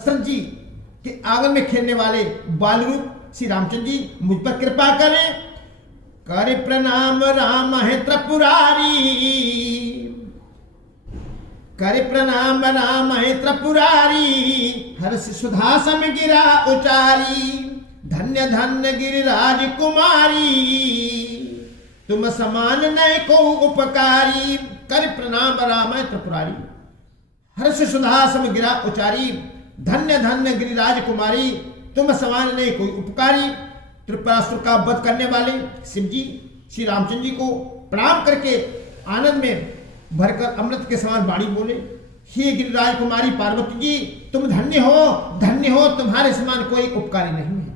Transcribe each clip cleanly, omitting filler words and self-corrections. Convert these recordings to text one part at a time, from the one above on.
दशरथ जी के आंगन में खेलने वाले बाल रूप श्री रामचंद्र जी मुझ पर कृपा करें। करे प्रणाम राम है त्रिपुरारी, करे प्रणाम राम है त्रिपुरारी, हर्ष सुधा सम गिरा उचारी, धन्य धन्य गिरिराज कुमारी, तुम समान नय को उपकारी। कर प्रणाम राम है त्रिपुरारी, हर्ष सुधा सम गिरा उचारी, धन्य धन्य गिरिराज कुमारी, तुम समान नहीं कोई उपकारी। त्रिपुरासुर का वध करने वाले शिव जी श्री रामचंद्र जी को प्रणाम करके आनंद में भरकर अमृत के समान वाणी बोले, हे गिरिराज कुमारी पार्वती जी, तुम धन्य हो, तुम्हारे समान कोई उपकारी नहीं है।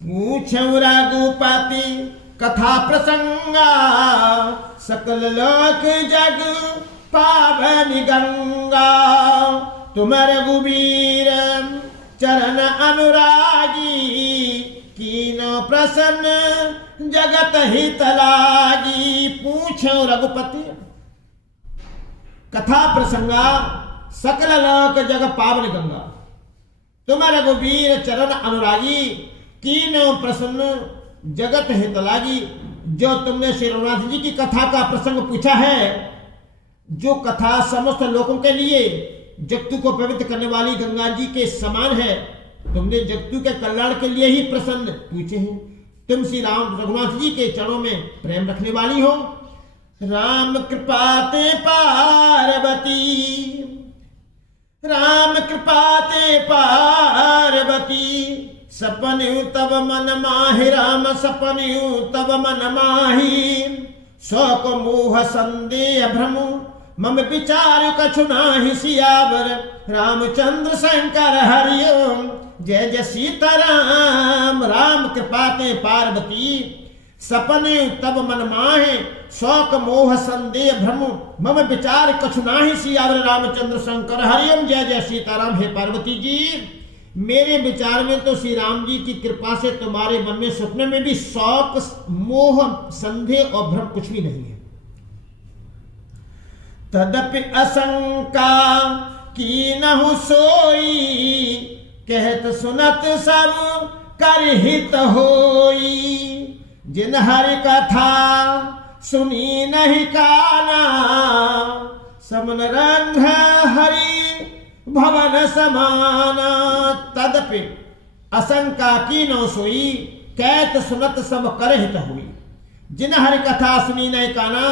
पूछो रघुपति कथा प्रसंगा, सकल लोक जग पावन गंगा, तुम रघुवीर चरण अनुरागी, कीनो प्रसन्न जगत हित लागी। पूछो रघुपति कथा प्रसंगा, सकल लोक जग पावन गंगा, तुम रघुवीर चरण अनुरागी, कीनो प्रसन्न जगत हित लागी। जो तुमने श्री रघुनाथ जी की कथा का प्रसंग पूछा है, जो कथा समस्त लोगों के लिए जगतु को पवित्र करने वाली गंगा जी के समान है, तुमने जगतु के कल्याण के लिए ही प्रसन्न पूछे हैं। तुम श्री राम रघुनाथ जी के चरणों में प्रेम रखने वाली हो। राम कृपा ते पार्वती, राम कृपा ते पार्वती, सपने तब मन माहि राम, सपने तब मन माहि, शोक मोह संदेह भ्रम, मम विचार कछु नाहि सियावर, रामचंद्र शंकर हरिओम, जय जय सीताराम। राम कृपा ते पार्वती, सपने तब मन माहे, शोक मोह संदेह भ्रम, मम विचार कछु नाहि सियावर, रामचंद्र शंकर हरिओम, जय जय सीताराम। हे पार्वती जी, मेरे विचार में तो श्री राम जी की कृपा से तुम्हारे मन में सपने में भी शौक मोह संदेह और भ्रम कुछ भी नहीं है। तदपि आशंका कीनहु सोई, कहत सुनत सब कर हित होई, जिन हरि कथा सुनी नहीं काना, समन रंध्र हरि भवन समाना। तदपि आशंका कीनहु सोई, कहत सुनत सब कर हित होई, जिन हरि कथा सुनी नहीं काना,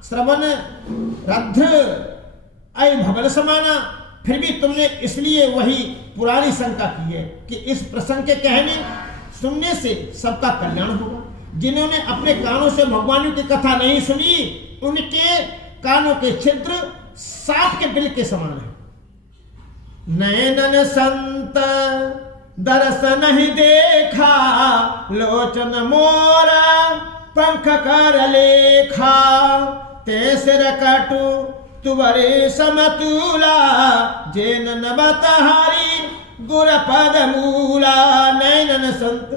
श्रवण रंध्र अय भवन समाना। फिर भी तुमने इसलिए वही पुरानी शंका की है कि इस प्रसंग के कहने सुनने से सबका कल्याण होगा। जिन्होंने अपने कानों से भगवान की कथा नहीं सुनी, उनके कानों के छिद्र सांप के बिल के समान है। नयनन संत दर्शन नहीं देखा, लोचन मोरा पंख कर लेखा, ते सिर कटु तुवरे समतूला, जेन नबत हरि गुर पद मूला। नैनन संत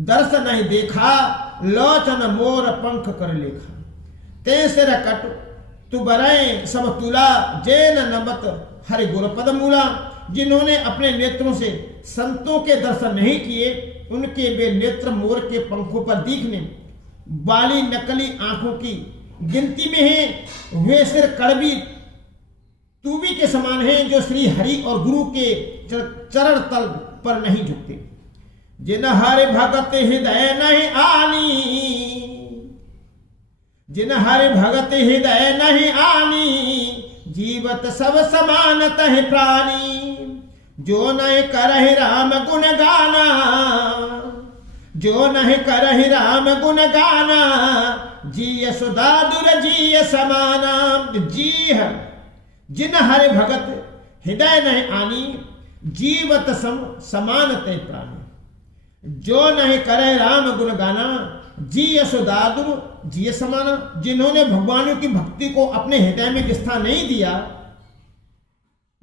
दर्शन नहीं देखा, लोचन मोर पंख कर लेखा, ते सिर कटु तुवरे समतूला, जेन नबत हरि गुर पद मूला। जिन्होंने अपने नेत्रों से संतों के दर्शन नहीं किए, उनके वे नेत्र मोर के पंखों पर दिखने वाली नकली आंखों की गिनती में है। वे सिर कड़वी तूबी के समान हैं, जो श्री हरि और गुरु के चरण तल पर नहीं झुकते। जिन हरि भगत हृदय नहीं आनी, जिन हरि भगत हृदय नहीं आनी, जीवत सब समान तह प्राणी, जो नहीं करहि राम गुण गाना, जो नहीं करहि राम गुण गाना, जी यशोदा दुर जी समाना। जी है जिन हरि भगत हृदय नहीं आनी, जीवत समान ते प्राणी, जो नहीं करे राम गुण गाना, जी यशोदा दुर जी समाना। जिन्होंने भगवानों की भक्ति को अपने हृदय में स्थान नहीं दिया,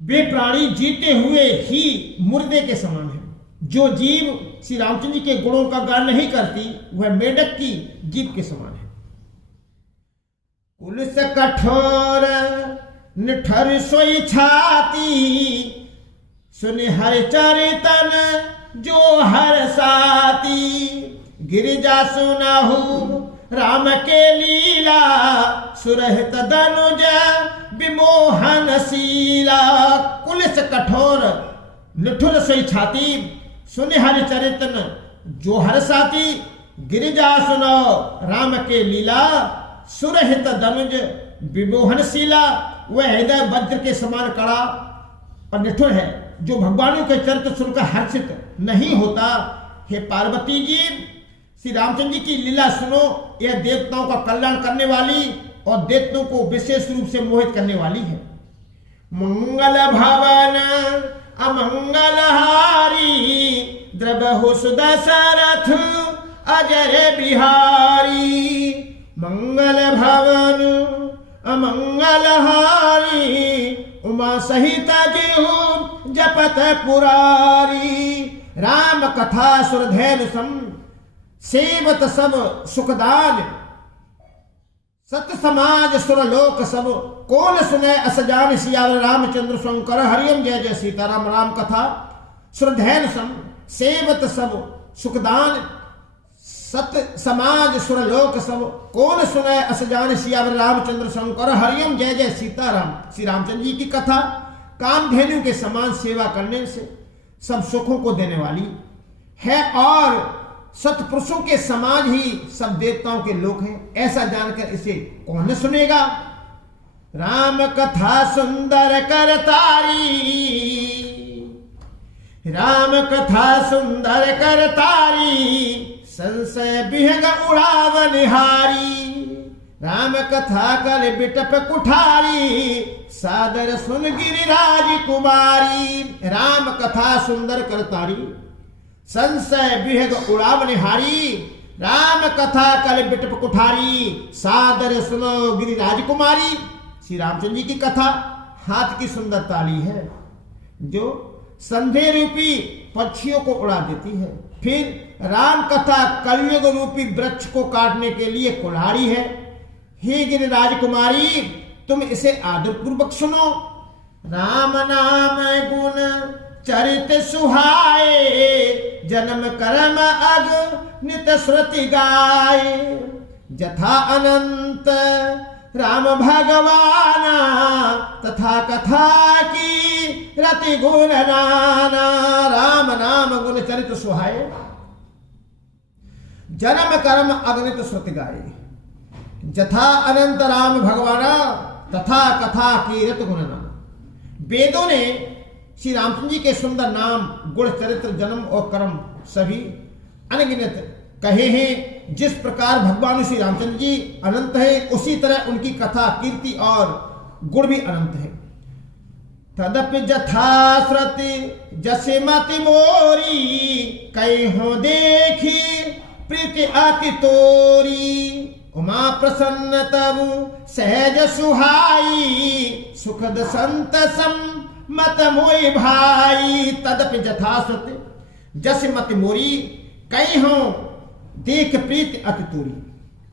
वे प्राणी जीते हुए ही मुर्दे के समान है। जो जीव श्री रामचंद्र जी के गुणों का गान नहीं करती, वह मेढक की जीभ के समान है। कुल से कठोर निठर सोई छाती, सुन हर चरितन जो हर साती, गिरिजा सुनाहु राम के लीला, सुरहित दनुज विमोहन शीला। कुलिस कठोर निठुर सोई छाती, सुन हर चरितन जो हर साती, गिरिजा सुनो राम के लीला, सुरहित दनुज विमोहन शीला। वह हृदय वज्र के समान कड़ा और निठुर है, जो भगवानों के चरित्र सुनकर हर्षित नहीं होता। हे पार्वती जी, श्री रामचंद्र जी की लीला सुनो। यह देवताओं का कल्याण करने वाली और देवताओं को विशेष रूप से मोहित करने वाली है। मंगल भवन अमंगलहारी, द्रवहु सुदशरथ अजय बिहारी। मंगल भवन अमंगलहारी, उमा सहित जेहु जपत पुरारी। राम कथा सुरधैन सम, सेवत सब सुखदान। सत समाज सुरलोक सब, कौन सुने असजान सियावर रामचंद्र शंकर। हरिओम जय जय सीताराम। राम कथा सुरधैन सम, सेवत सब सुखदान। सत समाज सुरलोक सब, कौन सुने असजान सियावर रामचंद्र शंकर। हरिओम जय जय सीताराम। श्री रामचंद्र जी की कथा कामधेनु के समान सेवा करने से सब सुखों को देने वाली है और सतपुरुषों के समाज ही सब देवताओं के लोक हैं। ऐसा जानकर इसे कौन न सुनेगा। राम कथा सुंदर करतारी, राम कथा सुंदर करतारी। संशय बिहग उड़ावनिहारी, राम कथा कल बिटप कुठारी। सादर सुन गिरिराज कुमारी। राम कथा सुंदर करतारी, संशय विहग उड़ावनिहारी। राम कथा कल बिटप कुठारी, सादर सुनो गिरिराज कुमारी। श्री रामचंद्र जी की कथा हाथ की सुंदर ताली है, जो संधे रूपी पक्षियों को उड़ा देती है। फिर राम कथा कलयुग रूपी वृक्ष को काटने के लिए कुल्हाड़ी है। हे गिरिराज कुमारी, तुम इसे आदर पूर्वक सुनो। राम नाम गुण चरित सुहाए, जन्म कर्म अग नित श्रुति गाए। जथा अनंत राम भगवाना, तथा कथा की रति गुण नाना। राम नाम गुण चरित सुहाए, जन्म कर्म अगणित श्रुति गाए। जथा अनंत राम भगवाना, तथा कथा की रति गुण नाना। वेदों ने श्री रामचंद्र जी के सुंदर नाम, गुण, चरित्र, जन्म और कर्म सभी अनगिनत कहे हैं। जिस प्रकार भगवान श्री रामचंद्र जी अनंत है, उसी तरह उनकी कथा, कीर्ति और गुण भी अनंत है। तदपि जथा श्रुति जसे मति मोरी, कहो देखी प्रीति अति तोरी। उमा प्रसन्न तब सहज सुहाई, सुखद संत मत मोई भाई। तदपि जथा श्रुति जस मति मोरी, कहो देख प्रीति अति तोरी।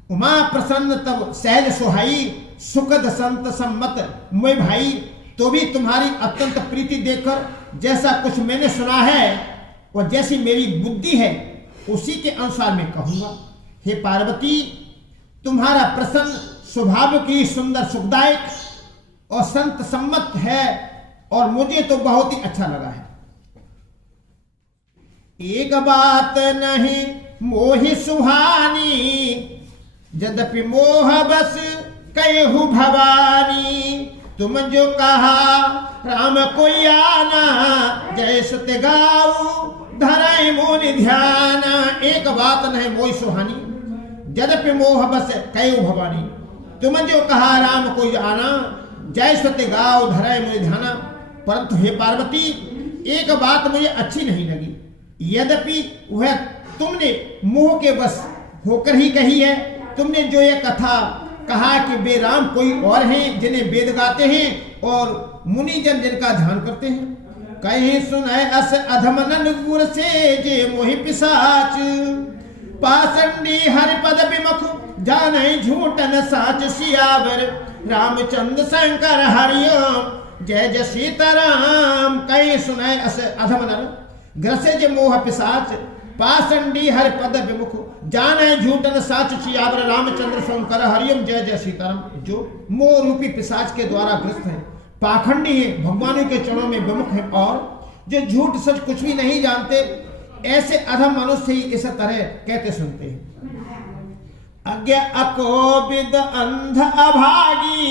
उमा प्रसन्न तब सहज सुहाई, सुखद संत सम्मत मोई भाई। तो भी तुम्हारी अत्यंत प्रीति देखकर जैसा कुछ मैंने सुना है और जैसी मेरी बुद्धि है, उसी के अनुसार मैं कहूंगा। हे पार्वती, तुम्हारा प्रसन्न स्वभाव की सुंदर सुखदायक और संत सम्मत है और मुझे तो बहुत ही अच्छा लगा है। एक बात नहीं मोहि सुहानी, यद्यपि मोह बस कहु भवानी। तुम जो कहा राम कोई आना, जय सुत गाऊ धराई मोनि ध्याना। एक बात नहीं मोहि सुहानी, यद्यपि मोह बस कहु भवानी। तुम जो कहा राम कोई आना, जय सुत गाऊ धराई मोनि ध्याना। परंतु हे पार्वती, एक बात मुझे अच्छी नहीं लगी। यद्यपि वह तुमने मोह के बस होकर ही कही है। तुमने जो ये कथा कहा कि वे राम कोई और हैं जिन्हें वेद गाते हैं और मुनिजन जिनका ध्यान करते हैं। कहीं सुनाए अस अधम ननगुर से जे मोहि पिशाच, पाषंडी हरिपद विमुख जाने झूठन साच। सियावर रामचंद्र शंकर हरिओम जय जय सीताराम कहीं सुनाए अस अधम नर ग्रसे जे मोह पिसाच पासंडी हर पद विमुख जाने झूठन साच चियावर रामचंद्र सोमकर हरियम जय जय सीताराम। जो मोह रूपी पिशाच के द्वारा ग्रस्त है, पाखंडी है, भगवान के चरणों में विमुख है और जो झूठ सच कुछ भी नहीं जानते, ऐसे अधम मनुष्य ही इस तरह कहते सुनते हैं। अज्ञ अकोविद अंध अभागी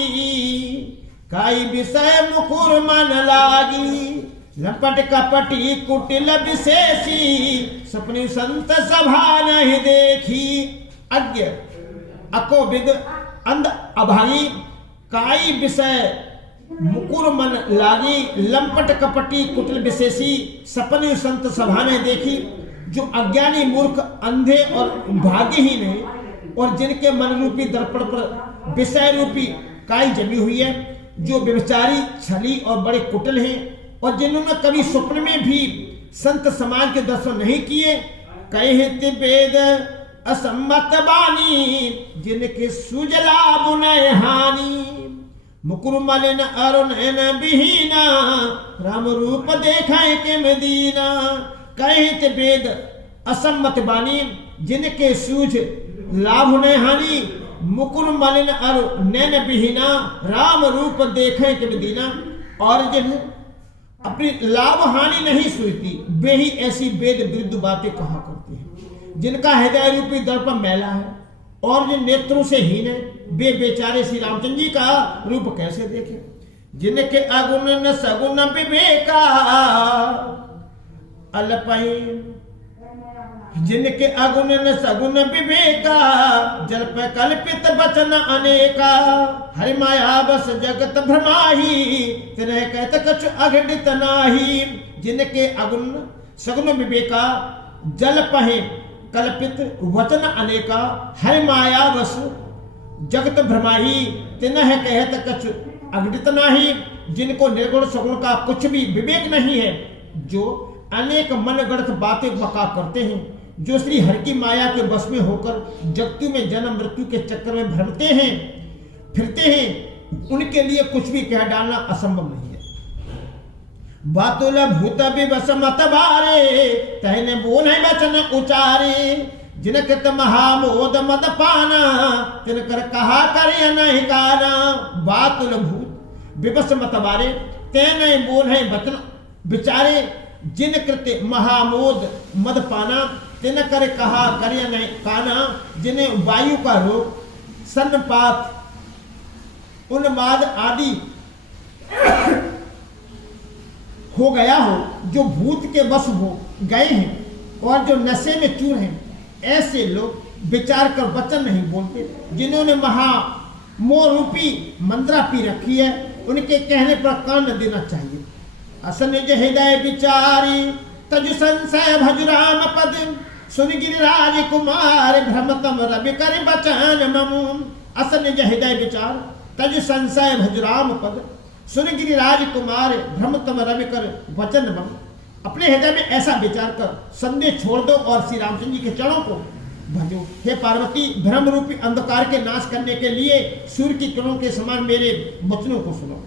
काई विषय मुकुर मन लागी लपट कपटी कुटिल विशेषी सपनी संत सभा नहीं देखी। अज्ञ अकोविद अंध अभागी काई विषय मुकुर मन लागी लंपट कपटी कुटिल विशेषी सपने संत सभा ने देखी। जो अज्ञानी मूर्ख अंधे और भाग्यहीन है और जिनके मन रूपी दर्पण पर विषय रूपी काई जमी हुई है, जो व्यभिचारी छली और बड़े कुटिल हैं और जिन्होंने कभी स्वप्न में भी संत समाज के दर्शन नहीं किए। कहे वेद असम्मत बानी जिनके सुजला बुनय हानि मुकुर मलिन अरुण विहीना राम रूप देखाए के मदीना। कहे वेद असम्मत बानी जिनके सूझ लाभ न हानि मुकुर मलिन अरुण विहीना राम रूप देखे के मदीना। और जिन अपनी लाभ हानि नहीं सूझती वे ही ऐसी वेद विरुद्ध बातें कहा करते हैं। जिनका हृदय रूपी दर्पण मैला है और जो नेत्रों से हीन है, वे बेचारे श्री रामचंद्र जी का रूप कैसे देखें। जिनके अगुण न सगुण विवेका अल्पहीन जिनके अगुण न सगुण विवेका जल्प कल्पित वचन अनेका हरि माया बस जगत भ्रमाही तिन्ह कहत कछु अघटित नाही। जिनके अगुण सगुण विवेका जल्प है कल्पित वचन अनेका हरि माया बस जगत भ्रमाही तिन्ह कहत कछु अघटित नाही। जिनको निर्गुण सगुण का कुछ भी विवेक नहीं है, जो अनेक मन गढ़ बातें बका करते हैं, जो श्री हरि की माया के बस में होकर जगती में जन्म मृत्यु के चक्कर में भ्रमते हैं फिरते हैं, उनके लिए कुछ भी कह डालना असंभव नहीं है। बातुल भूत विवश मत बारे तहने बोले वचन उचारे जिनकृत महामोद मद पाना तिनकर कहा करे नहीं काना। बातुल भूत विवश मत बारे तेने बोले वचन विचारे जिनकृत महामोद मद पाना तिन कर कहा करे नहीं काना। जिन्हें वायु का रोग सन्नपात उन्माद आदि हो गया हो, जो भूत के वश हो गए हैं और जो नशे में चूर हैं, ऐसे लोग विचार कर वचन नहीं बोलते। जिन्होंने महामोह रूपी मंत्रा पी रखी है, उनके कहने पर कान न देना चाहिए। असन निज हृदय विचारी तज संशय भज राम पद सुन गिरिराज कुमार भ्रमतम रवि कर बचन ममु। असन निज हृदय विचार तज संशय भज राम पद सुन गिरिराज कुमार भ्रमतम रवि कर वचन ममु। अपने हृदय में ऐसा विचार कर संदेह छोड़ दो और श्री रामचंद्र जी के चरणों को भजो। हे पार्वती, भ्रम रूपी अंधकार के नाश करने के लिए सूर्य की किरणों के समान मेरे वचनों को सुनो।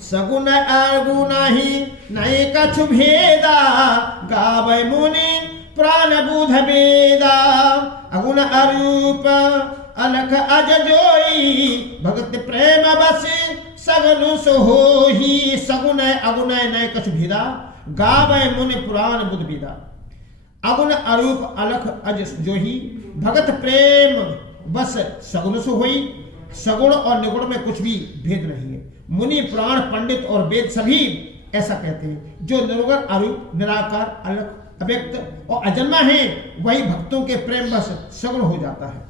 सगुण अवगुण ही नहीं कछु भेदा गावै मुनि प्राण बुध वेदा। अगुण अरूप अलख अज जोई भगत प्रेम बस सगुन सोही। सगुण अगुण नहीं कछु भेदा गावै मुनि पुराण बुध वेदा। अगुण अरूप अलख अज जोही भगत प्रेम बस सगुन सोही। सगुण और निगुण में कुछ भी भेद नहीं है। मुनि पुराण पंडित और वेद सभी ऐसा कहते हैं। जो निर्गुण अरूप निराकार अलग अव्यक्त और अजन्मा है, वही भक्तों के प्रेम बस सगुण हो जाता है।